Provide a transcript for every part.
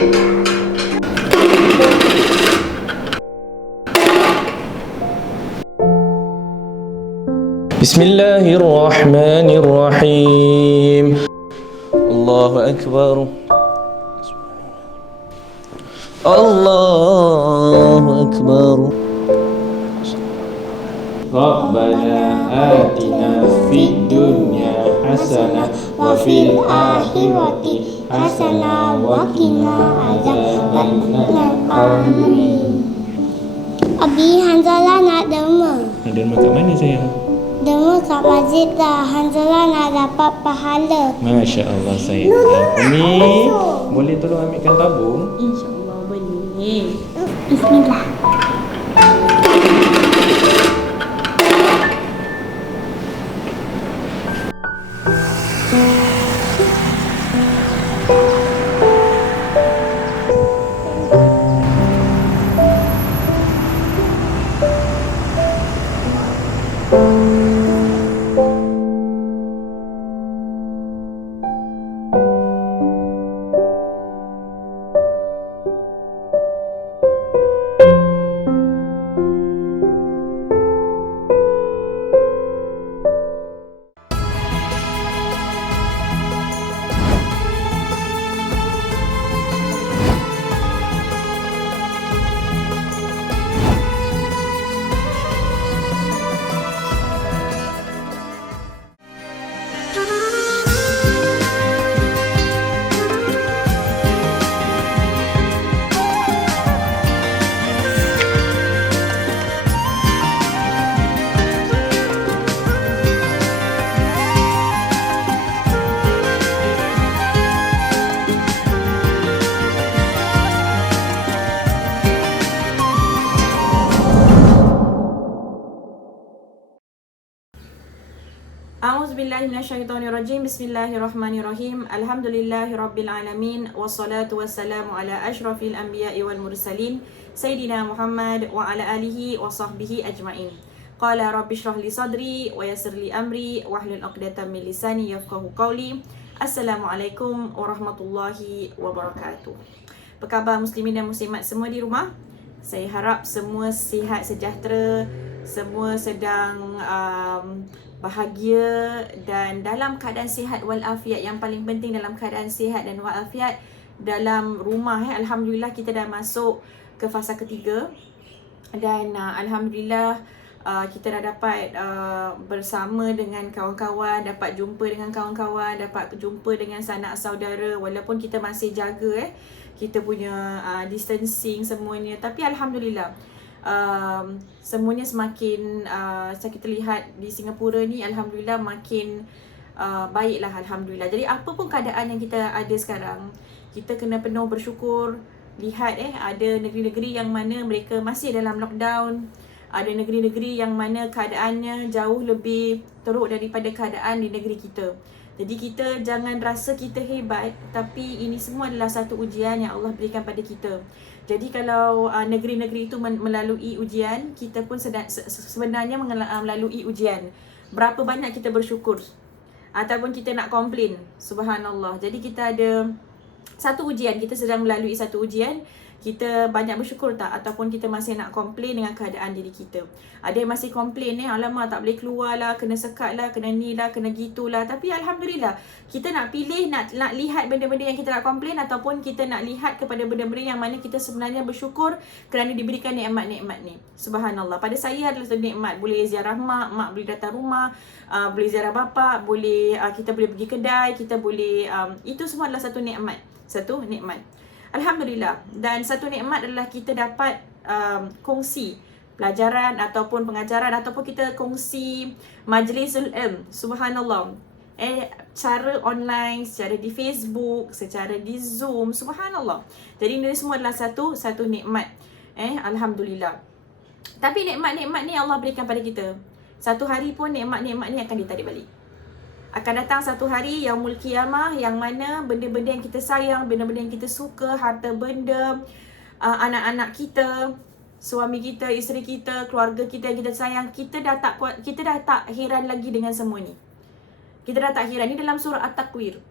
Bismillahirrahmanirrahim. Allahu Akbar. Allahu Akbar. Rabbana atina fid dunya hasanah wa fil akhirati hasanah wa qina adzabannar. Abi Hanzalah nak derma. Nak derma kat mana sayang? Derma kat masjid dah. Hanzalah nak dapat pahala. Masya Allah sayang. Umi, boleh tolong ambilkan tabung? InsyaAllah boleh. Bismillah. A'udzubillahiminasyaitonirrajim. Bismillahirrahmanirrahim. Alhamdulillahirabbilalamin wassalatu wassalamu ala asyrafil anbiya'i wal mursalin sayyidina Muhammad wa ala alihi wa sahbihi ajmain. Qala rabbi shrah li sadri wa yassir li amri wahlul 'uqdatam min lisani yafqahu qawli. Assalamualaikum warahmatullahi wabarakatuh. Apa khabar muslimin dan muslimat semua di rumah? Saya harap semua sihat sejahtera, semua sedang bahagia dan dalam keadaan sihat walafiat. Yang paling penting dalam keadaan sihat dan walafiat dalam rumah. Alhamdulillah kita dah masuk ke fasa ketiga dan Alhamdulillah kita dah dapat bersama dengan kawan-kawan, dapat jumpa dengan kawan-kawan, dapat jumpa dengan sanak saudara walaupun kita masih jaga kita punya distancing semuanya, tapi Alhamdulillah semuanya semakin saya kita lihat di Singapura ni Alhamdulillah makin baiklah Alhamdulillah. Jadi apa pun keadaan yang kita ada sekarang, kita kena penuh bersyukur. Lihat ada negeri-negeri yang mana mereka masih dalam lockdown, ada negeri-negeri yang mana keadaannya jauh lebih teruk daripada keadaan di negeri kita. Jadi kita jangan rasa kita hebat, tapi ini semua adalah satu ujian yang Allah berikan pada kita. Jadi kalau negeri-negeri itu melalui ujian, kita pun sebenarnya melalui ujian. Berapa banyak kita bersyukur ataupun kita nak komplain, subhanallah. Jadi kita ada satu ujian, kita sedang melalui satu ujian, kita banyak bersyukur tak? Ataupun kita masih nak komplain dengan keadaan diri kita? Ada yang masih komplain alamak tak boleh keluar lah, kena sekat lah, kena ni lah, kena gitulah. Tapi Alhamdulillah, kita nak pilih, nak lihat benda-benda yang kita nak komplain, ataupun kita nak lihat kepada benda-benda yang mana kita sebenarnya bersyukur kerana diberikan nikmat-nikmat ni. Subhanallah. Pada saya adalah satu nikmat. Boleh ziarah mak boleh datang rumah, boleh ziarah bapa, boleh kita boleh pergi kedai, kita boleh itu semua adalah satu nikmat. Satu nikmat. Alhamdulillah. Dan satu nikmat adalah kita dapat kongsi pelajaran ataupun pengajaran, ataupun kita kongsi majlisul ilm. Subhanallah. Cara online, secara di Facebook, secara di Zoom. Subhanallah. Jadi ini semua adalah satu nikmat. Alhamdulillah. Tapi nikmat-nikmat ni Allah berikan pada kita. Satu hari pun nikmat-nikmat ni akan ditarik balik. Akan datang satu hari yaumul qiyamah yang mana benda-benda yang kita sayang, benda-benda yang kita suka, harta benda, anak-anak kita, suami kita, isteri kita, keluarga kita yang kita sayang, kita dah tak heran lagi dengan semua ni. Kita dah tak heran. Ni dalam surah At-Takwir.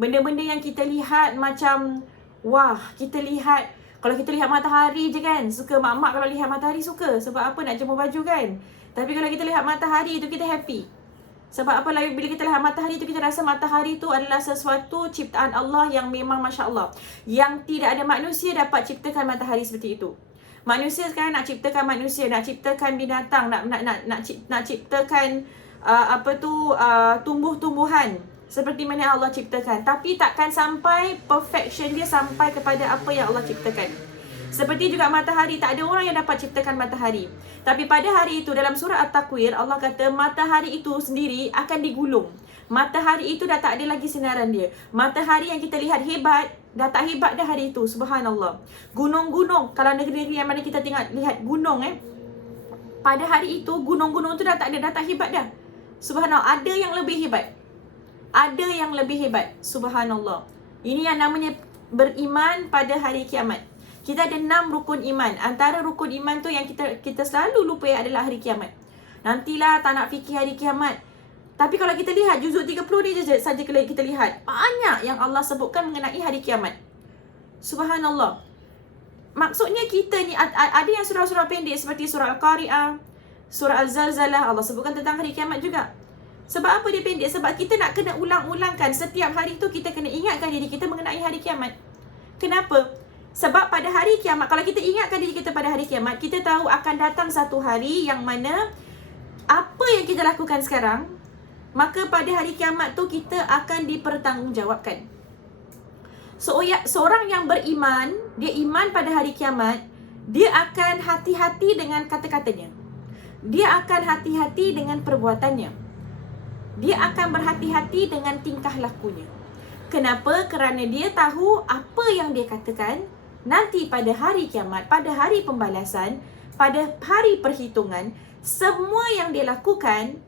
Benda-benda yang kita lihat macam Wah, kita lihat, kalau kita lihat matahari je kan, suka mak-mak kalau lihat matahari suka. Sebab apa? Nak jemur baju kan. Tapi kalau kita lihat matahari itu kita happy. Sebab apa? Bila kita lihat matahari itu kita rasa matahari itu adalah sesuatu ciptaan Allah yang memang Masya Allah. Yang tidak ada manusia dapat ciptakan matahari seperti itu. Manusia sekarang nak ciptakan manusia, nak ciptakan binatang, nak ciptakan tumbuh-tumbuhan seperti mana Allah ciptakan, tapi takkan sampai perfection dia sampai kepada apa yang Allah ciptakan. Seperti juga matahari, tak ada orang yang dapat ciptakan matahari. Tapi pada hari itu dalam surah At-Takwir Allah kata matahari itu sendiri akan digulung. Matahari itu dah tak ada lagi sinaran dia. Matahari yang kita lihat hebat dah tak hebat dah hari itu. Subhanallah. Gunung-gunung, kalau negeri-negeri yang mana kita lihat gunung pada hari itu gunung-gunung tu dah tak ada, dah tak hebat dah. Subhanallah, ada yang lebih hebat. Ada yang lebih hebat. Subhanallah. Ini yang namanya beriman pada hari kiamat. Kita ada 6 rukun iman. Antara rukun iman tu yang kita selalu lupa adalah hari kiamat. Nantilah tak nak fikir hari kiamat. Tapi kalau kita lihat juzuk 30 ni saja kita lihat, banyak yang Allah sebutkan mengenai hari kiamat. Subhanallah. Maksudnya kita ni ada yang surah-surah pendek seperti surah Al-Qari'ah, surah Al-Zalzalah, Allah sebutkan tentang hari kiamat juga. Sebab apa dia pendek? Sebab kita nak kena ulang-ulangkan. Setiap hari tu kita kena ingatkan diri kita mengenai hari kiamat. Kenapa? Sebab pada hari kiamat, kalau kita ingatkan diri kita pada hari kiamat, kita tahu akan datang satu hari yang mana apa yang kita lakukan sekarang, maka pada hari kiamat tu kita akan dipertanggungjawabkan. Seorang yang beriman, dia iman pada hari kiamat, dia akan hati-hati dengan kata-katanya. Dia akan hati-hati dengan perbuatannya. Dia akan berhati-hati dengan tingkah lakunya. Kenapa? Kerana dia tahu apa yang dia katakan nanti pada hari kiamat, pada hari pembalasan, pada hari perhitungan, semua yang dia lakukan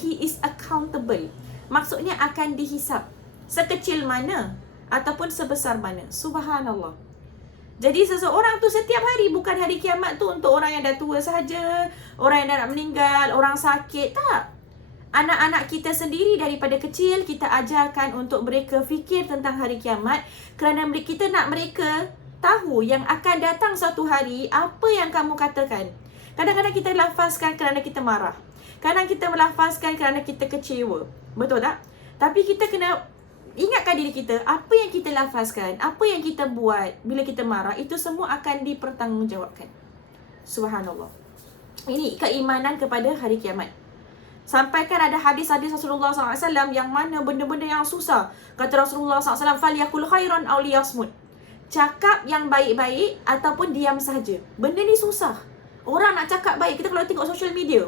he is accountable. Maksudnya akan dihisap. Sekecil mana ataupun sebesar mana. Subhanallah. Jadi seseorang tu setiap hari, bukan hari kiamat tu untuk orang yang dah tua sahaja, orang yang dah nak meninggal, orang sakit, tak. Anak-anak kita sendiri daripada kecil kita ajarkan untuk mereka fikir tentang hari kiamat, kerana kita nak mereka tahu yang akan datang satu hari apa yang kamu katakan. Kadang-kadang kita lafazkan kerana kita marah. Kadang kita melafazkan kerana kita kecewa. Betul tak? Tapi kita kena ingatkan diri kita, apa yang kita lafazkan, apa yang kita buat bila kita marah, itu semua akan dipertanggungjawabkan. Subhanallah. Ini keimanan kepada hari kiamat. Sampaikan ada hadis-hadis Rasulullah SAW yang mana benda-benda yang susah. Kata Rasulullah SAW, "Falyakul khairan aw liyasmut." Cakap yang baik-baik ataupun diam saja. Benda ni susah. Orang nak cakap baik. Kita kalau tengok social media,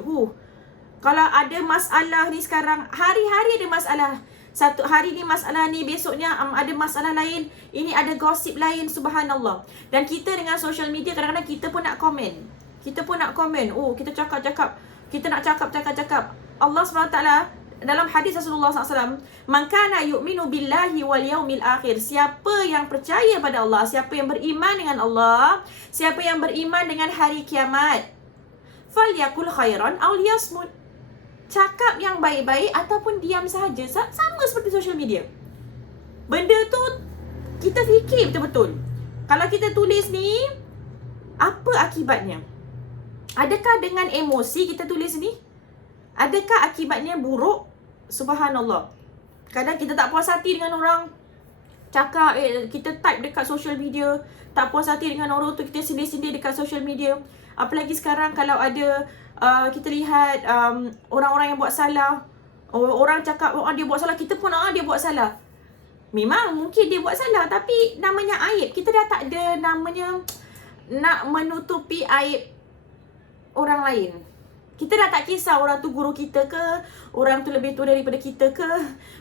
kalau ada masalah ni sekarang, hari-hari ada masalah. Satu hari ni masalah ni, besoknya ada masalah lain, ini ada gosip lain, subhanallah. Dan kita dengan social media kadang-kadang kita pun nak komen. Kita pun nak komen. Kita cakap-cakap. Kita nak cakap-cakap. Allah SWT dalam hadis Rasulullah SAW, "Man kana yu'minu billahi wal yaumil akhir." Siapa yang percaya pada Allah, siapa yang beriman dengan Allah, siapa yang beriman dengan hari kiamat, falyakul khairan aw liyasmut. Cakap yang baik-baik ataupun diam sahaja. Sama seperti social media. Benda tu kita fikir betul-betul. Kalau kita tulis ni, apa akibatnya? Adakah dengan emosi kita tulis ni? Adakah akibatnya buruk? Subhanallah. Kadang kita tak puas hati dengan orang cakap, kita type dekat social media, tak puas hati dengan orang tu, kita sindir-sindir dekat social media. Apalagi sekarang kalau ada kita lihat orang-orang yang buat salah, orang cakap dia buat salah, kita pun dia buat salah. Memang mungkin dia buat salah, tapi namanya aib. Kita dah tak ada namanya nak menutupi aib orang lain. Kita dah tak kisah orang tu guru kita ke, orang tu lebih tua daripada kita ke,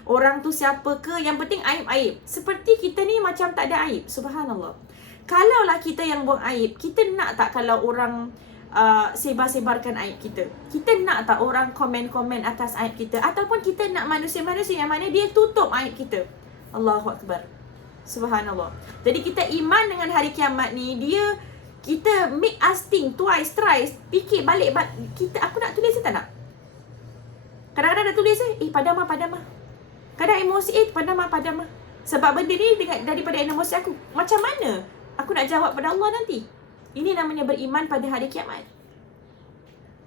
orang tu siapa ke, yang penting aib-aib. Seperti kita ni macam tak ada aib. Subhanallah. Kalaulah kita yang buang aib, kita nak tak kalau orang sebar-sebarkan aib kita? Kita nak tak orang komen-komen atas aib kita? Ataupun kita nak manusia-manusia yang mana dia tutup aib kita? Allahu Akbar. Subhanallah. Jadi kita iman dengan hari kiamat ni, kita make us think twice, thrice, fikir balik. Aku nak tulis tak nak? Kadang-kadang dah tulis padam. Kadang emosi padam. Sebab benda ni daripada emosi aku. Macam mana aku nak jawab pada Allah nanti? Ini namanya beriman pada hari kiamat.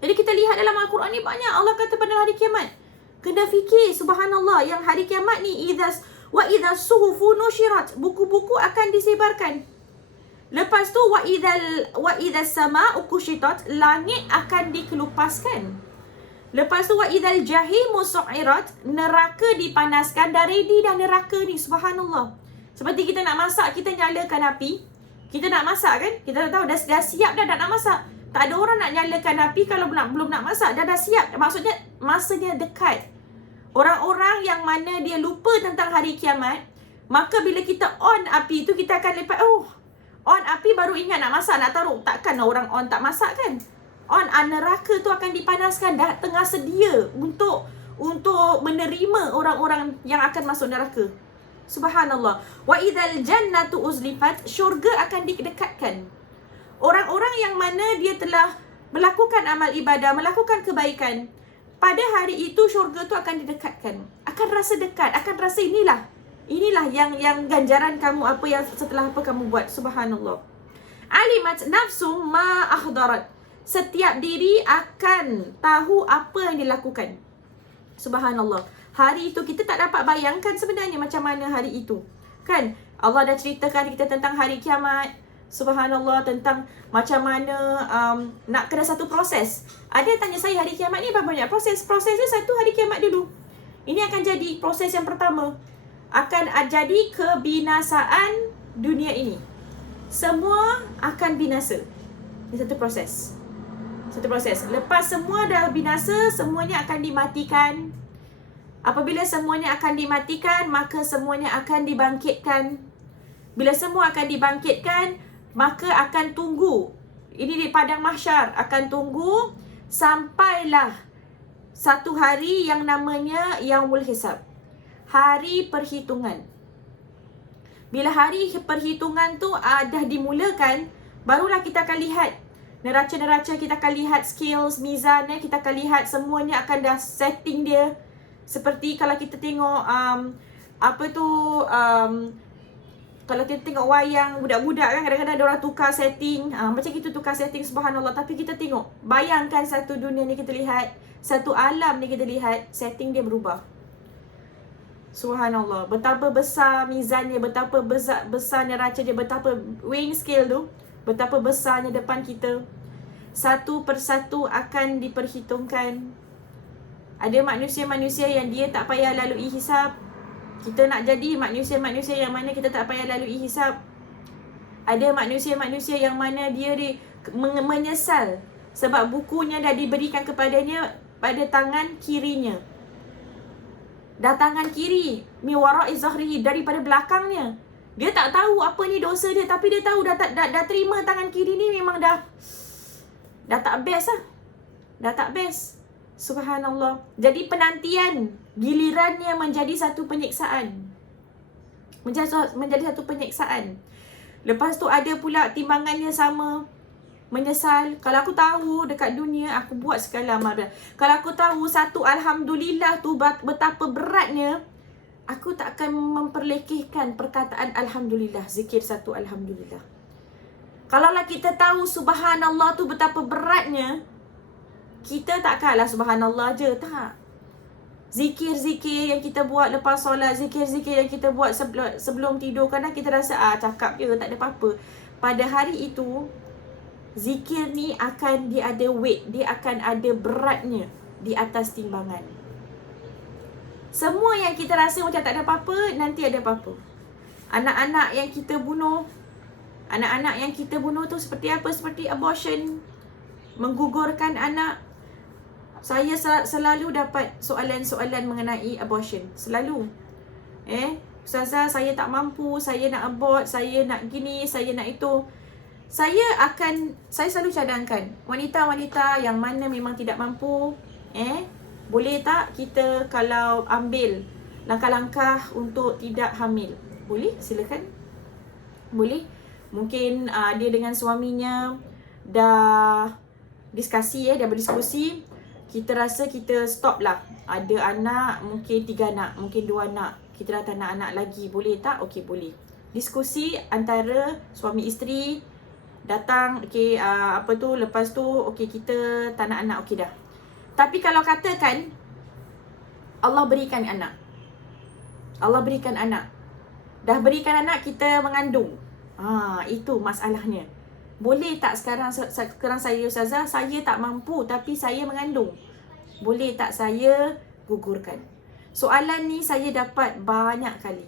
Jadi kita lihat dalam Al-Quran ni banyak Allah kata pada hari kiamat. Kena fikir, subhanallah, yang hari kiamat ni wa idza suhufu nushirat, buku-buku akan disebarkan. Lepas tu wa idzas sama'u kushitat, langit akan dikelupaskan. Lepas tu wa idzal jahimu su'irat, neraka dipanaskan. Dah ready dah neraka ni, subhanallah. Seperti kita nak masak, kita nyalakan api. Kita nak masak kan? Kita dah tahu dah siap dah nak masak. Tak ada orang nak nyalakan api kalau belum nak masak. Dah siap. Maksudnya masanya dekat. Orang-orang yang mana dia lupa tentang hari kiamat, maka bila kita on api tu, kita akan lepas, on api baru ingat nak masak, nak taruh. Takkan orang on tak masak kan? On neraka tu akan dipanaskan, dah tengah sedia untuk menerima orang-orang yang akan masuk neraka. Subhanallah. Wa idzal jannatu uzlifat, syurga akan didekatkan. Orang-orang yang mana dia telah melakukan amal ibadah, melakukan kebaikan, pada hari itu syurga tu akan didekatkan. Akan rasa dekat, akan rasa inilah yang ganjaran kamu, apa yang setelah apa kamu buat. Subhanallah. Alimat nafsu ma ahdarat, setiap diri akan tahu apa yang dilakukan. Subhanallah. Hari itu kita tak dapat bayangkan sebenarnya macam mana hari itu. Kan? Allah dah ceritakan kita tentang hari kiamat. Subhanallah, tentang macam mana nak kena satu proses. Ada yang tanya saya, hari kiamat ni berapa banyak proses? Proses tu satu hari kiamat dulu. Ini akan jadi proses yang pertama. Akan jadi kebinasaan dunia ini. Semua akan binasa. Ini satu proses. Satu proses. Lepas semua dah binasa, semuanya akan dimatikan. Apabila semuanya akan dimatikan, maka semuanya akan dibangkitkan. Bila semua akan dibangkitkan, maka akan tunggu. Ini di padang mahsyar. Akan tunggu sampailah satu hari yang namanya Yaumul Hisab. Hari perhitungan. Bila hari perhitungan tu dah dimulakan, barulah kita akan lihat neraca-neraca, kita akan lihat skills, mizannya, kita akan lihat semuanya akan dah setting dia. Seperti kalau kita tengok kalau kita tengok wayang budak-budak kan, kadang-kadang ada orang tukar setting, macam kita tukar setting, subhanallah. Tapi kita tengok, bayangkan satu dunia ni kita lihat, satu alam ni kita lihat, setting dia berubah. Subhanallah. Betapa besar mizannya, betapa besar neraca dia, betapa weighing scale tu, betapa besarnya depan kita. Satu persatu akan diperhitungkan. Ada manusia-manusia yang dia tak payah lalui hisab. Kita nak jadi manusia-manusia yang mana kita tak payah lalui hisab. Ada manusia-manusia yang mana dia menyesal sebab bukunya dah diberikan kepadanya pada tangan kirinya. Dah tangan kiri, mi wara'i zahrihi, daripada belakangnya. Dia tak tahu apa ni dosa dia, tapi dia tahu dah terima tangan kiri ni memang dah tak best lah. Dah tak best. Subhanallah. Jadi penantian gilirannya menjadi satu penyiksaan. Menjadi satu penyiksaan. Lepas tu ada pula timbangannya sama. Menyesal. Kalau aku tahu dekat dunia aku buat segala amal. Kalau aku tahu satu alhamdulillah tu betapa beratnya, aku tak akan memperlekehkan perkataan alhamdulillah, zikir satu alhamdulillah. Kalaulah kita tahu subhanallah tu betapa beratnya, kita takkanlah subhanallah je, tak. Zikir-zikir yang kita buat lepas solat, zikir-zikir yang kita buat sebelum tidur, kadang kita rasa cakap je, tak ada apa-apa. Pada hari itu, zikir ni akan dia ada weight, dia akan ada beratnya di atas timbangan. Semua yang kita rasa macam tak ada apa-apa, nanti ada apa-apa. Anak-anak yang kita bunuh, tu seperti apa? Seperti abortion, menggugurkan anak. Saya selalu dapat soalan-soalan mengenai abortion. Selalu. Ustazah, saya tak mampu, saya nak abort, saya nak gini, saya nak itu. Saya selalu cadangkan wanita-wanita yang mana memang tidak mampu, boleh tak kita kalau ambil langkah-langkah untuk tidak hamil? Boleh, silakan. Boleh. Mungkin dia dengan suaminya dah diskusi, dah berdiskusi. Kita rasa kita stop lah. Ada anak, mungkin 3 anak, mungkin 2 anak. kita dah tak nak anak lagi, boleh tak? Okey, boleh. Diskusi antara suami isteri, datang, okey, lepas tu, okey, kita tak nak anak, okey dah. Tapi kalau katakan Allah berikan anak, dah berikan anak, kita mengandung, itu masalahnya. Boleh tak sekarang saya Ustazah, saya tak mampu tapi saya mengandung, boleh tak saya gugurkan? Soalan ni saya dapat banyak kali.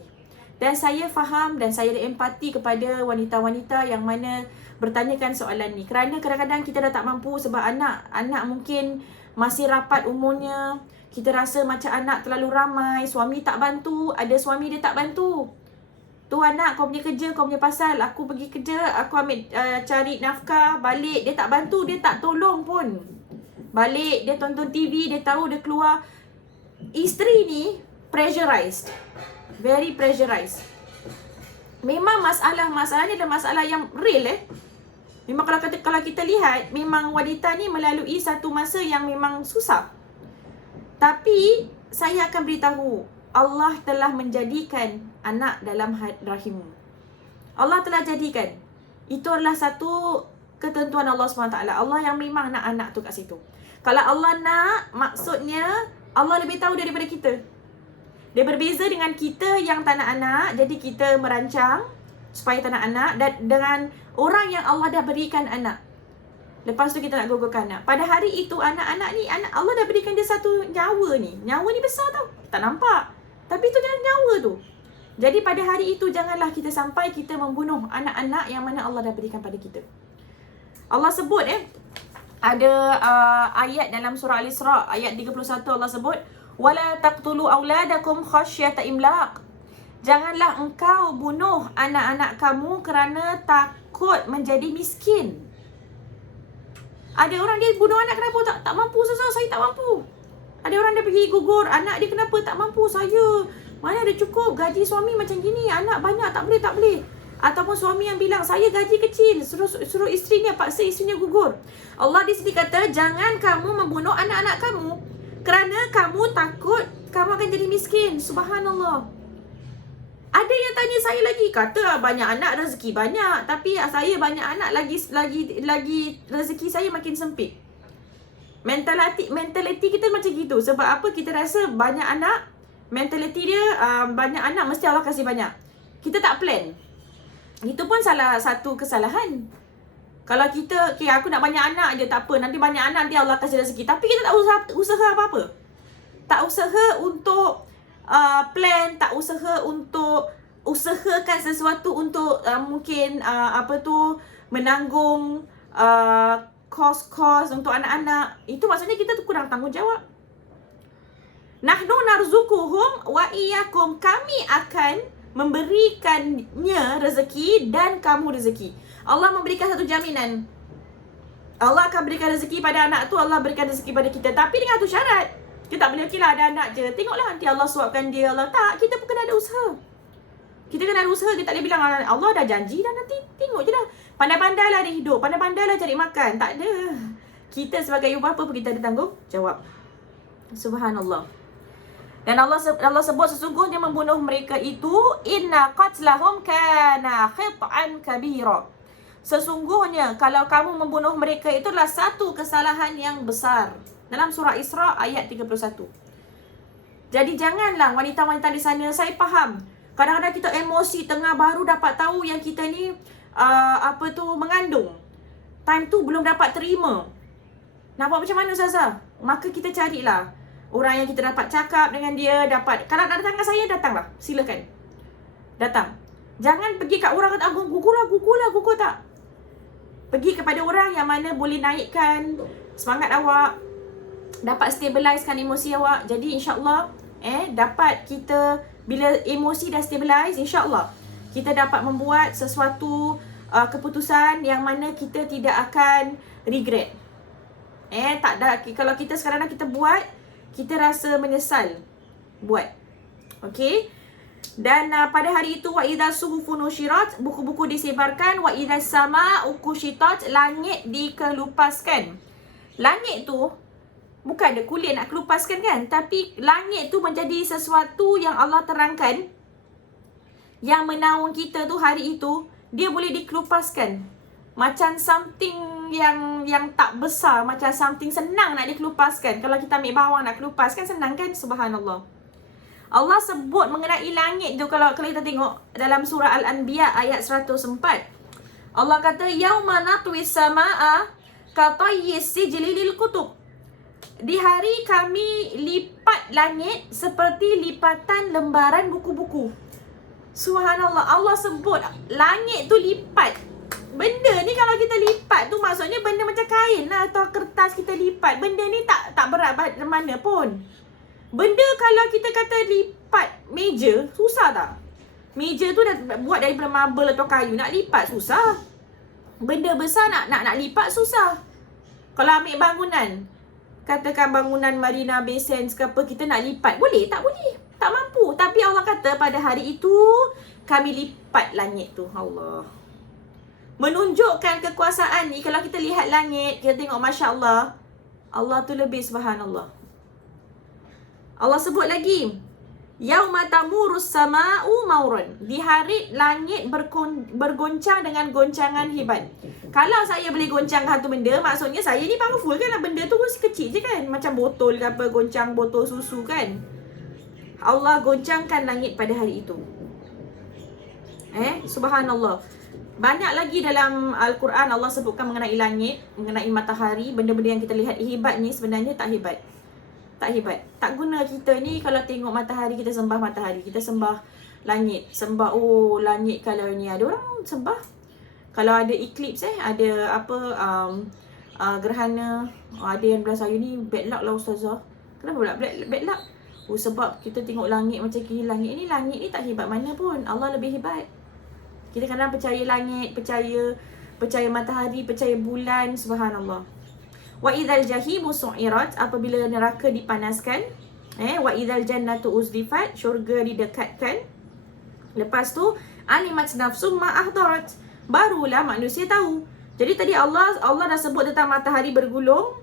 Dan saya faham dan saya ada empati kepada wanita-wanita yang mana bertanyakan soalan ni. Kerana kadang-kadang kita dah tak mampu sebab anak mungkin masih rapat umurnya. Kita rasa macam anak terlalu ramai, suami tak bantu, ada suami dia tak bantu. Tu anak, kau punya kerja, kau punya pasal, aku pergi kerja, aku ambil cari nafkah, balik, dia tak bantu, dia tak tolong pun. Balik, dia tonton TV, dia tahu dia keluar. Isteri ni pressurized. Very pressurized. Memang masalahnya adalah masalah yang real Memang kalau kita lihat, memang wanita ni melalui satu masa yang memang susah. Tapi saya akan beritahu, Allah telah menjadikan anak dalam rahimmu. Allah telah jadikan. Itu adalah satu ketentuan Allah SWT. Allah yang memang nak anak tu kat situ. Kalau Allah nak, maksudnya Allah lebih tahu daripada kita. Dia berbeza dengan kita yang tak nak anak, jadi kita merancang supaya tak nak anak, dan dengan orang yang Allah dah berikan anak. Lepas tu kita nak gugurkan anak. Pada hari itu anak-anak ni, Allah dah berikan dia satu nyawa ni. Nyawa ni besar tau. Tak nampak. Tapi itu jangan nyawa tu. Jadi pada hari itu janganlah kita sampai kita membunuh anak-anak yang mana Allah dah berikan pada kita. Allah sebut ada ayat dalam surah Al-Isra ayat 31, Allah sebut wala taqtulu auladakum khasyata imlaq. Janganlah engkau bunuh anak-anak kamu kerana takut menjadi miskin. Ada orang dia bunuh anak kenapa? Tak mampu saya tak mampu. Ada orang dia pergi gugur anak dia kenapa? Tak mampu saya. Mana ada cukup gaji suami macam gini, anak banyak tak boleh. Ataupun suami yang bilang saya gaji kecil, suruh isterinya, paksa isterinya gugur. Allah di sini kata jangan kamu membunuh anak-anak kamu kerana kamu takut kamu akan jadi miskin. Subhanallah. Ada yang tanya saya lagi, kata banyak anak rezeki banyak, tapi saya banyak anak lagi rezeki saya makin sempit. Mentaliti kita macam gitu. Sebab apa? Kita rasa banyak anak, mentaliti dia banyak anak mesti Allah kasih banyak. Kita tak plan. Itu pun salah satu kesalahan. Kalau kita, aku nak banyak anak je, tak apa, nanti banyak anak nanti Allah kasih rezeki. Tapi kita tak usaha apa-apa. Tak usaha untuk plan, tak usaha untuk usahakan sesuatu untuk mungkin menanggung kos-kos untuk anak-anak. Itu maksudnya kita tu kurang tanggungjawab. Nahnu narzukuhum wa iyyakum. Kami akan memberikannya rezeki dan kamu rezeki. Allah memberikan satu jaminan. Allah akan berikan rezeki pada anak tu, Allah berikan rezeki pada kita. Tapi dengan satu syarat. Kita tak boleh ada anak je, tengoklah nanti Allah suapkan dia. Allah tak, kita pun kena ada usaha. Kita kena ada usaha. Kita tak boleh bilang Allah dah janji dah, nanti tengok je dah. Pandai-pandailah dia hidup, pandai-pandailah cari makan. Tak ada. Kita sebagai ibu bapa pun kita ada tanggungjawab. Subhanallah. Dan Allah sebut sesungguhnya membunuh mereka itu inna qatlahum kana khit'an kabira. Sesungguhnya kalau kamu membunuh mereka itu adalah satu kesalahan yang besar. Dalam surah Isra ayat 31. Jadi janganlah wanita-wanita di sana, saya faham. Kadang-kadang kita emosi tengah baru dapat tahu yang kita ni mengandung. Time tu belum dapat terima. Nak buat macam mana Ustazah? Maka kita carilah orang yang kita dapat cakap dengan dia, dapat. Kalau nak datang ke saya, datanglah. Silakan. Datang. Jangan pergi kat orang kata gugur tak. Pergi kepada orang yang mana boleh naikkan semangat awak, dapat stabilizekan emosi awak. Jadi insya-Allah dapat kita, bila emosi dah stabilize, insya-Allah kita dapat membuat sesuatu keputusan yang mana kita tidak akan regret. Tak ada, kalau kita sekarang kita buat, kita rasa menyesal buat. Okey? Dan pada hari itu wa idza suhufun nushirat, buku-buku disebarkan, wa idza sama'u kushitat, langit dikelupaskan. Langit tu bukan ada kulit nak kelupaskan kan, tapi langit tu menjadi sesuatu yang Allah terangkan yang menaung kita tu hari itu, dia boleh dikelupaskan. Macam something yang tak besar, macam something senang nak dikelupaskan. Kalau kita ambil bawang nak kelupaskan senang kan? Subhanallah. Allah sebut mengenai langit tu, kalau kita tengok dalam surah Al-Anbiya ayat 104. Allah kata yauma natwis samaa katayyis sijli lil kutub. Di hari kami lipat langit seperti lipatan lembaran buku-buku. Subhanallah, Allah sebut langit tu lipat. Benda ni kalau kita lipat tu maksudnya benda macam kain lah atau kertas kita lipat. Benda ni tak berat mana pun. Benda kalau kita kata lipat meja, susah tak? Meja tu dah buat daripada marble atau kayu, nak lipat susah. Benda besar nak lipat susah. Kalau ambil bangunan, katakan bangunan Marina Bay Sands ke apa, kita nak lipat, boleh? Tak boleh. Tak mampu. Tapi Allah kata pada hari itu kami lipat langit tu. Allah. Menunjukkan kekuasaan ni, kalau kita lihat langit, kita tengok Masya Allah, Allah tu lebih subhanallah. Allah sebut lagi, yauma tamurus sama'u mauran. Di hari langit bergoncang dengan goncangan hebat. Kalau saya boleh goncang satu benda, maksudnya saya ni powerful kan. Benda tu kecil je kan. Macam botol ke apa, goncang botol susu kan. Allah goncangkan langit pada hari itu. Subhanallah. Banyak lagi dalam Al-Quran Allah sebutkan mengenai langit, mengenai matahari. Benda-benda yang kita lihat hebat ni sebenarnya tak hebat. Tak hebat. Tak guna kita ni kalau tengok matahari, kita sembah matahari. Kita sembah langit. Sembah, oh langit kalau ni. Ada orang sembah. Kalau ada eclipse ada apa, gerhana. Ada yang belah saya ni bad luck lah Ustazah. Kenapa pula bad luck? Oh sebab kita tengok langit macam ni. Langit ni tak hebat mana pun. Allah lebih hebat. Kita kadang percaya langit, percaya matahari, percaya bulan. Subhanallah. Wa idzal jahimu su'irat, apabila neraka dipanaskan. Wa idzal jannatu uzlifat, syurga didekatkan. Lepas tu alimat nafsum ma ahdarat, barulah manusia tahu. Jadi tadi Allah dah sebut tentang matahari bergulung,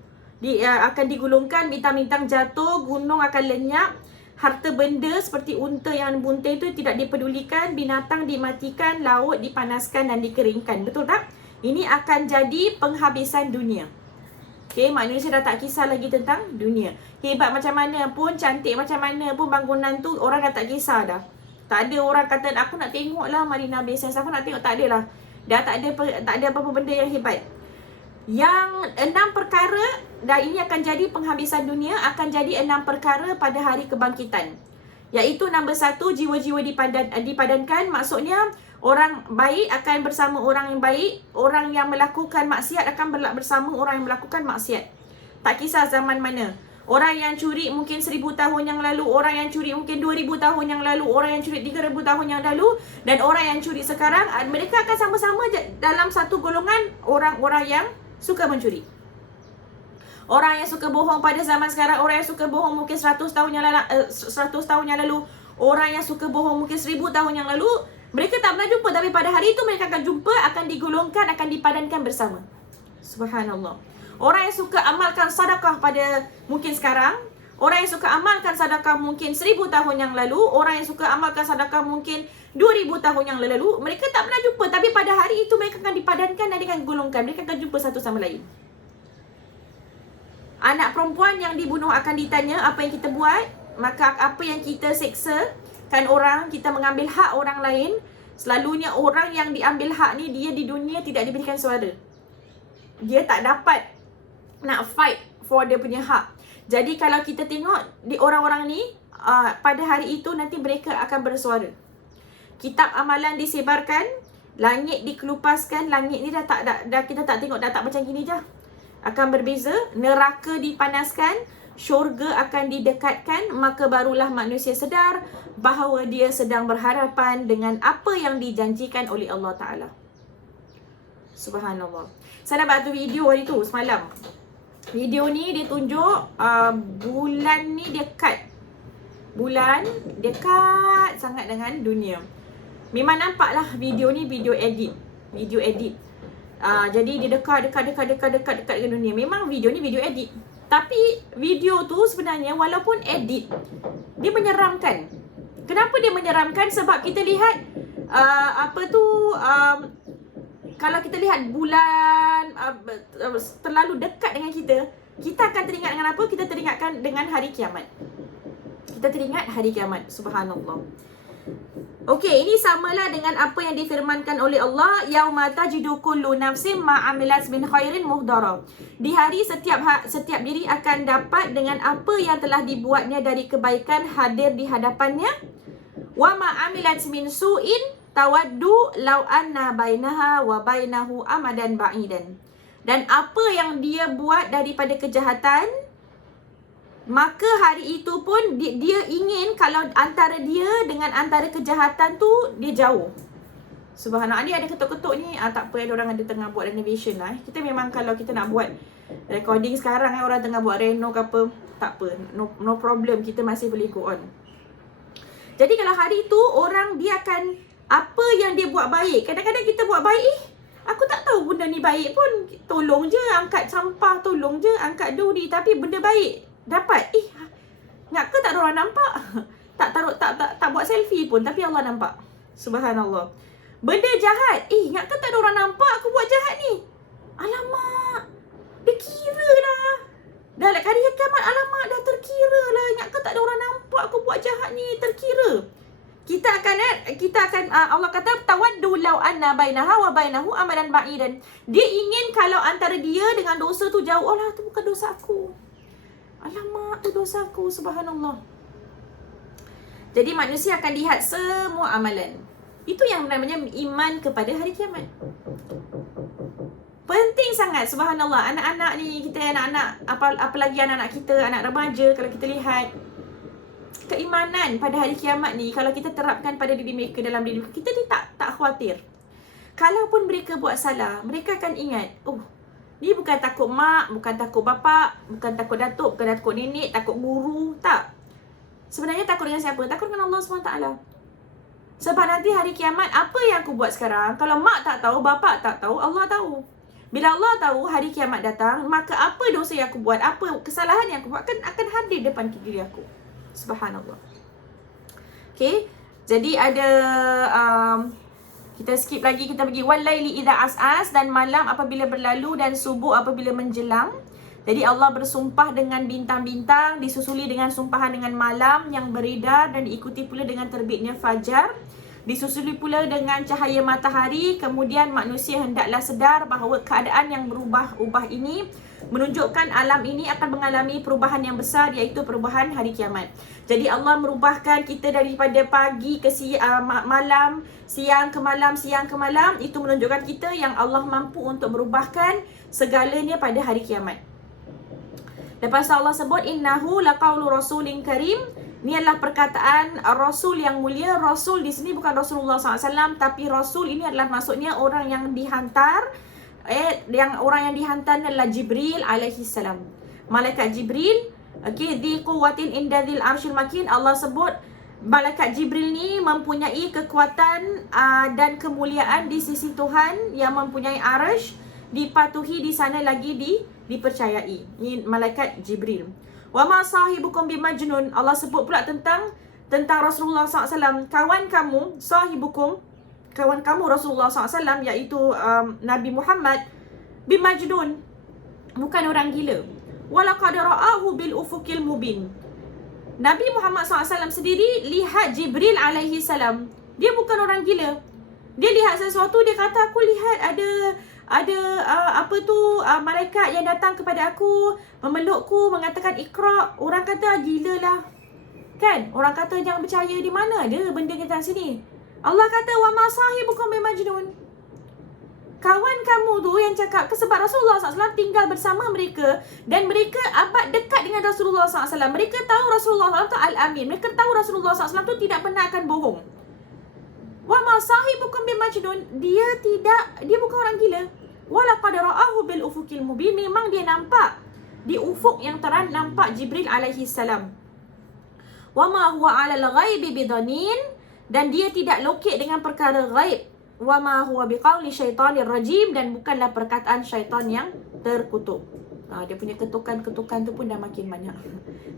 akan digulungkan, bintang-bintang jatuh, gunung akan lenyap, harta benda seperti unta yang bunting itu tidak dipedulikan, binatang dimatikan, laut dipanaskan dan dikeringkan. Betul tak? Ini akan jadi penghabisan dunia. Okay, manusia dah tak kisah lagi tentang dunia. Hebat macam mana pun, cantik macam mana pun bangunan tu, orang dah tak kisah dah. Tak ada orang kata, aku nak tengok lah Marina Bay Sands, aku nak tengok. Tak ada lah. Dah tak ada apa-apa benda yang hebat. Yang 6 perkara, dan ini akan jadi penghabisan dunia, akan jadi 6 perkara pada hari kebangkitan. Iaitu nombor 1, jiwa-jiwa dipadankan. Maksudnya, orang baik akan bersama orang yang baik. Orang yang melakukan maksiat akan bersama orang yang melakukan maksiat. Tak kisah zaman mana. Orang yang curi mungkin 1000 tahun yang lalu, orang yang curi mungkin 2000 tahun yang lalu, orang yang curi 3000 tahun yang lalu, dan orang yang curi sekarang, mereka akan sama-sama dalam satu golongan orang-orang yang suka mencuri. Orang yang suka bohong pada zaman sekarang, orang yang suka bohong mungkin 100 tahun yang lalu, orang yang suka bohong mungkin 1000 tahun yang lalu, mereka tak pernah jumpa, tapi pada hari itu mereka akan jumpa, akan digolongkan, akan dipadankan bersama. Subhanallah. Orang yang suka amalkan sedekah pada mungkin sekarang, orang yang suka amalkan sedekah mungkin 1000 tahun yang lalu, orang yang suka amalkan sedekah mungkin 2000 tahun yang lalu, mereka tak pernah jumpa, tapi pada hari itu mereka akan dipadankan dan akan digolongkan. Mereka akan jumpa satu sama lain. Anak perempuan yang dibunuh akan ditanya apa yang kita buat, maka apa yang kita seksa kan orang, kita mengambil hak orang lain. Selalunya orang yang diambil hak ni, dia di dunia tidak diberikan suara. Dia tak dapat nak fight for dia punya hak. Jadi kalau kita tengok di orang-orang ni, pada hari itu nanti mereka akan bersuara. Kitab amalan disebarkan, langit dikelupaskan. Langit ni dah kita tak tengok, dah tak macam gini je. Akan berbeza. Neraka dipanaskan, syurga akan didekatkan, maka barulah manusia sedar bahawa dia sedang berhadapan dengan apa yang dijanjikan oleh Allah Ta'ala. Subhanallah. Saya dapat tu video hari tu semalam. Video ni dia tunjuk bulan ni dekat. Bulan dekat sangat dengan dunia. Memang nampaklah video ni video edit. Jadi dia dekat dengan dunia. Memang video ni video edit. Tapi video tu sebenarnya walaupun edit, dia menyeramkan. Kenapa dia menyeramkan? Sebab kita lihat kalau kita lihat bulan terlalu dekat dengan kita, kita akan teringat dengan apa? Kita teringatkan dengan hari kiamat. Kita teringat hari kiamat. Subhanallah. Okey, ini samalah dengan apa yang difirmankan oleh Allah, yauma tajidu kullu nafsin ma amilat min khairin muhdara. Di hari setiap diri akan dapat dengan apa yang telah dibuatnya dari kebaikan hadir di hadapannya. Wa ma amilat min su'in tawaddu law anna bainaha wa bainahu amadan ba'idan. Dan apa yang dia buat daripada kejahatan, maka hari itu pun dia ingin kalau antara dia dengan antara kejahatan tu dia jauh. Subhanallah. Ni ada ketuk-ketuk ni, tak apa, ada orang ada tengah buat renovation lah. Kita memang kalau kita nak buat recording sekarang, orang tengah buat reno ke apa, tak apa, no problem, kita masih boleh go on. Jadi kalau hari tu orang dia akan apa yang dia buat baik. Kadang-kadang kita buat baik, aku tak tahu benda ni baik pun, tolong je angkat sampah, tolong je angkat duri, tapi benda baik dapat. Nak ke tak ada orang nampak? Tak buat selfie pun, tapi Allah nampak. Subhanallah. Benda jahat, nak ke tak ada orang nampak aku buat jahat ni? Alamak, dia kira dah. Dah lah hari kiamat, alamak, dah terkira lah. Nak ke tak ada orang nampak aku buat jahat ni, terkira. Kita akan Allah kata tawaddu law anna bainaha wa bainahu amadan ba'idan. Dia ingin kalau antara dia dengan dosa tu jauh. Allah, tu bukan dosa aku. Alamak, tu dosa aku. Subhanallah. Jadi manusia akan lihat semua amalan. Itu yang namanya iman kepada hari kiamat. Penting sangat. Subhanallah. Anak-anak ni, kita anak-anak, apalagi anak-anak kita, anak remaja, kalau kita lihat keimanan pada hari kiamat ni, kalau kita terapkan pada diri mereka, dalam diri kita ni tak khawatir. Kalaupun mereka buat salah, mereka akan ingat, ni bukan takut mak, bukan takut bapak, bukan takut datuk, bukan takut nenek, takut guru, tak. Sebenarnya takut dengan siapa? Takut dengan Allah SWT. Sebab nanti hari kiamat, apa yang aku buat sekarang, kalau mak tak tahu, bapak tak tahu, Allah tahu. Bila Allah tahu hari kiamat datang, maka apa dosa yang aku buat, apa kesalahan yang aku buat akan hadir depan diri aku. Subhanallah. Okay, jadi ada kita skip lagi, kita pergi walaili idza as'as, dan malam apabila berlalu dan subuh apabila menjelang. Jadi Allah bersumpah dengan bintang-bintang, disusuli dengan sumpahan dengan malam yang beredar dan diikuti pula dengan terbitnya fajar. Disusuli pula dengan cahaya matahari. Kemudian manusia hendaklah sedar bahawa keadaan yang berubah-ubah ini menunjukkan alam ini akan mengalami perubahan yang besar, iaitu perubahan hari kiamat. Jadi Allah merubahkan kita daripada pagi ke malam, siang ke malam, siang ke malam. Itu menunjukkan kita yang Allah mampu untuk merubahkan segalanya pada hari kiamat. Lepas tu Allah sebut innahu laqaulu rasulin karim. Ini adalah perkataan Rasul yang mulia. Rasul di sini bukan Rasulullah SAW, tapi Rasul ini adalah maksudnya orang yang dihantar. Orang yang dihantar adalah Jibril alaihissalam. Malaikat Jibril. Okay, di quwwatin inda dzil arsyil makin. Allah sebut malaikat Jibril ni mempunyai kekuatan dan kemuliaan di sisi Tuhan, yang mempunyai arsy, dipatuhi di sana lagi dipercayai. Ini malaikat Jibril. Wa ma sahibukum bimajnun. Allah sebut pula tentang Rasulullah SAW. Kawan kamu, sahibukum, kawan kamu Rasulullah SAW, iaitu Nabi Muhammad, bimajnun, bukan orang gila. Walaqad ra'ahu bil ufuqil mubin. Nabi Muhammad SAW sendiri lihat Jibril alaihi salam. Dia bukan orang gila. Dia lihat sesuatu, dia kata aku lihat ada malaikat yang datang kepada aku, memelukku, mengatakan Iqra. Orang kata gila lah. Kan? Orang kata jangan percaya, di mana ada benda kita sini. Allah kata wa ma sahibukum bimajnun. Kawan kamu tu yang cakap, sebab Rasulullah SAW tinggal bersama mereka, dan mereka abad dekat dengan Rasulullah SAW. Mereka tahu Rasulullah SAW tu Al-Amin. Mereka tahu Rasulullah SAW tu tidak pernah akan bohong. Wa ma sahibukum bimajnun. Dia bukan orang gila. Walaqad ra'ahu bil ufuqil mubin. Memang dia nampak di ufuk yang terang, nampak Jibril alaihi salam. Wa ma huwa 'alal ghaibi bidanin. Dan dia tidak lokek dengan perkara ghaib. Wa ma huwa biqauli syaitanir rajim. Dan bukanlah perkataan syaitan yang terkutuk. Dia punya ketukan-ketukan tu pun dah makin banyak.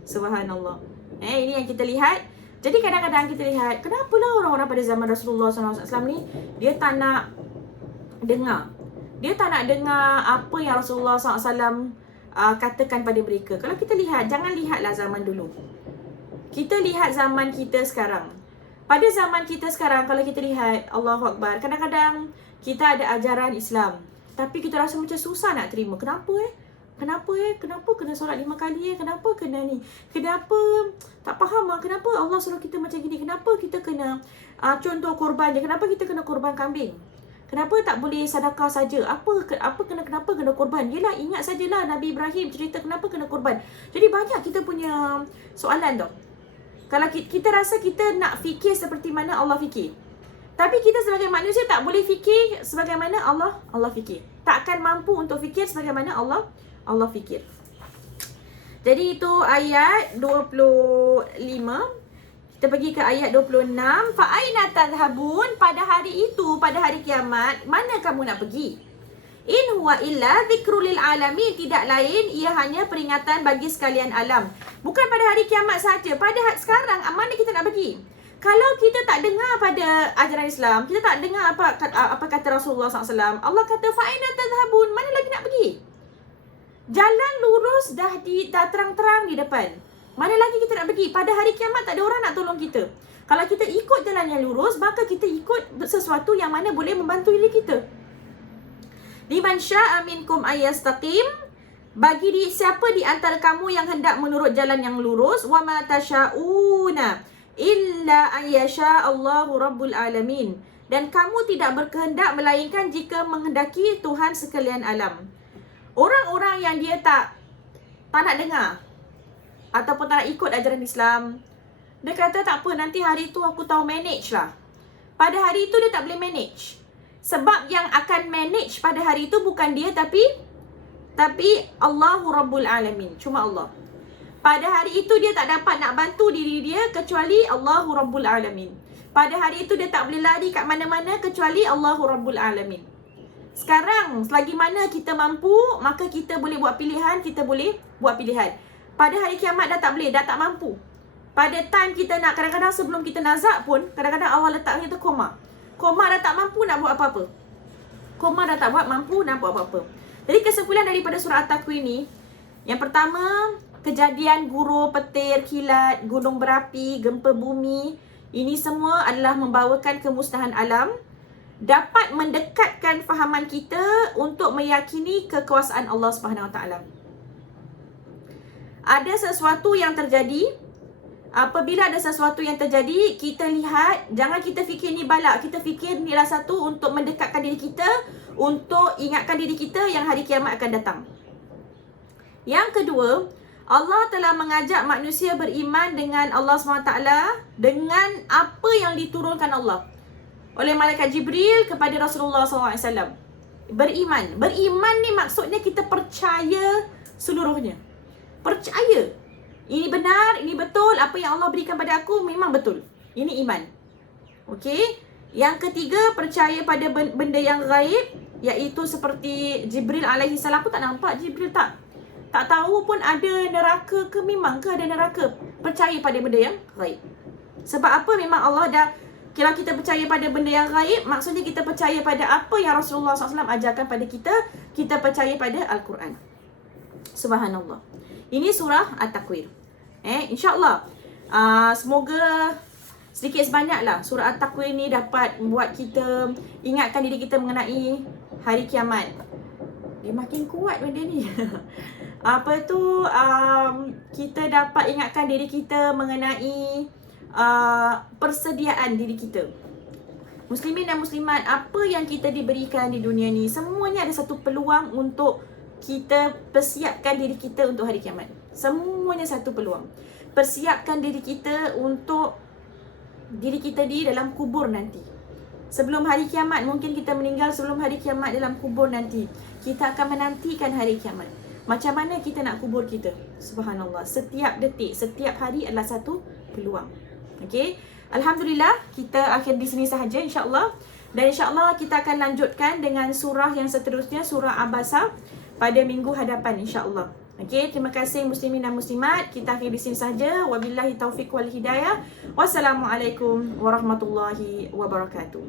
Subhanallah. Ini yang kita lihat. Jadi kadang-kadang kita lihat, kenapalah orang-orang pada zaman Rasulullah SAW ni, dia tak nak dengar. Dia tak nak dengar apa yang Rasulullah SAW katakan pada mereka. Kalau kita lihat, jangan lihatlah zaman dulu. Kita lihat zaman kita sekarang. Pada zaman kita sekarang, kalau kita lihat, Allahu Akbar, kadang-kadang kita ada ajaran Islam, tapi kita rasa macam susah nak terima. Kenapa Kenapa kena solat 5 kali Kenapa kena ni? Kenapa tak faham Kenapa Allah suruh kita macam gini? Kenapa kita kena contoh korban je? Kenapa kita kena korban kambing? Kenapa tak boleh sedekah saja? Kenapa kena korban? Yelah, ingat sajalah Nabi Ibrahim cerita kenapa kena korban. Jadi banyak kita punya soalan tau. Kalau kita rasa kita nak fikir seperti mana Allah fikir, tapi kita sebagai manusia tak boleh fikir sebagaimana Allah fikir. Tak akan mampu untuk fikir sebagaimana Allah fikir. Jadi itu ayat 25. Kita pergi ke ayat 26. Fa aina tadhhabun? Pada hari itu, pada hari kiamat, mana kamu nak pergi? In huwa illa dzikrul lil alamin. Tidak lain, ia hanya peringatan bagi sekalian alam. Bukan pada hari kiamat saja, pada sekarang mana kita nak pergi? Kalau kita tak dengar pada ajaran Islam, kita tak dengar apa kata Rasulullah SAW, Allah kata fa aina tadhhabun? Mana lagi nak pergi? Jalan lurus dah terang-terang di depan. Mana lagi kita nak pergi? Pada hari kiamat tak ada orang nak tolong kita. Kalau kita ikut jalan yang lurus, maka kita ikut sesuatu yang mana boleh membantu diri kita. Liman syaa minkum ayastaqim. Bagi siapa di antara kamu yang hendak menurut jalan yang lurus, wa ma tasyauna illa ayyasha Allahu rabbul alamin. Dan kamu tidak berkehendak melainkan jika menghendaki Tuhan sekalian alam. Orang-orang yang dia tak nak dengar ataupun tak nak ikut ajaran Islam, dia kata tak apa, nanti hari tu aku tahu manage lah. Pada hari itu dia tak boleh manage. Sebab yang akan manage pada hari itu bukan dia, tapi Allahu Rabbul Alamin. Cuma Allah. Pada hari itu dia tak dapat nak bantu diri dia kecuali Allahu Rabbul Alamin. Pada hari itu dia tak boleh lari kat mana-mana kecuali Allahu Rabbul Alamin. Sekarang, selagi mana kita mampu, maka kita boleh buat pilihan, kita boleh buat pilihan. Pada hari kiamat dah tak boleh, dah tak mampu. Pada time kita nak, kadang-kadang sebelum kita nazak pun, kadang-kadang Allah letak kita koma. Koma dah tak mampu nak buat apa-apa. Koma dah tak mampu nak buat apa-apa. Jadi kesimpulan daripada surah At-Takwir ni, yang pertama, kejadian guru, petir, kilat, gunung berapi, gempa bumi, ini semua adalah membawakan kemusnahan alam. Dapat mendekatkan fahaman kita untuk meyakini kekuasaan Allah Subhanahu Wa Taala. Ada sesuatu yang terjadi, apabila ada sesuatu yang terjadi, kita lihat, jangan kita fikir ni balak, kita fikir ni adalah satu untuk mendekatkan diri kita, untuk ingatkan diri kita yang hari kiamat akan datang. Yang kedua, Allah telah mengajak manusia beriman dengan Allah SWT, dengan apa yang diturunkan Allah oleh Malaikat Jibril kepada Rasulullah SAW. Beriman ni maksudnya kita percaya seluruhnya. Percaya. Ini benar, ini betul, apa yang Allah berikan pada aku memang betul. Ini iman. Okey. Yang ketiga, percaya pada benda yang gaib, iaitu seperti Jibril alaihi salam. Aku tak nampak Jibril, tak tahu pun ada neraka ke, memang ke ada neraka. Percaya pada benda yang gaib. Sebab apa? Memang Allah dah. Kalau kita percaya pada benda yang gaib, maksudnya kita percaya pada apa yang Rasulullah SAW ajarkan pada kita. Kita percaya pada Al-Quran. Subhanallah. Ini surah At-Takwir. InsyaAllah. Semoga sedikit sebanyaklah surah At-Takwir ni dapat membuat kita ingatkan diri kita mengenai hari kiamat. Dia makin kuat benda ni. Kita dapat ingatkan diri kita mengenai persediaan diri kita. Muslimin dan muslimat, apa yang kita diberikan di dunia ni, semuanya ada satu peluang untuk kita persiapkan diri kita untuk hari kiamat. Semuanya satu peluang. Persiapkan diri kita untuk diri kita di dalam kubur nanti. Sebelum hari kiamat, mungkin kita meninggal sebelum hari kiamat dalam kubur nanti. Kita akan menantikan hari kiamat. Macam mana kita nak kubur kita? Subhanallah. Setiap detik, setiap hari adalah satu peluang. Okey. Alhamdulillah, kita akhir di sini sahaja insya-Allah. Dan insya-Allah kita akan lanjutkan dengan surah yang seterusnya, surah Abasa. pada minggu hadapan insya-Allah. Okey, terima kasih muslimin dan muslimat. Kita akhiri di sini saja. Wabillahi taufiq wal hidayah. Wassalamualaikum warahmatullahi wabarakatuh.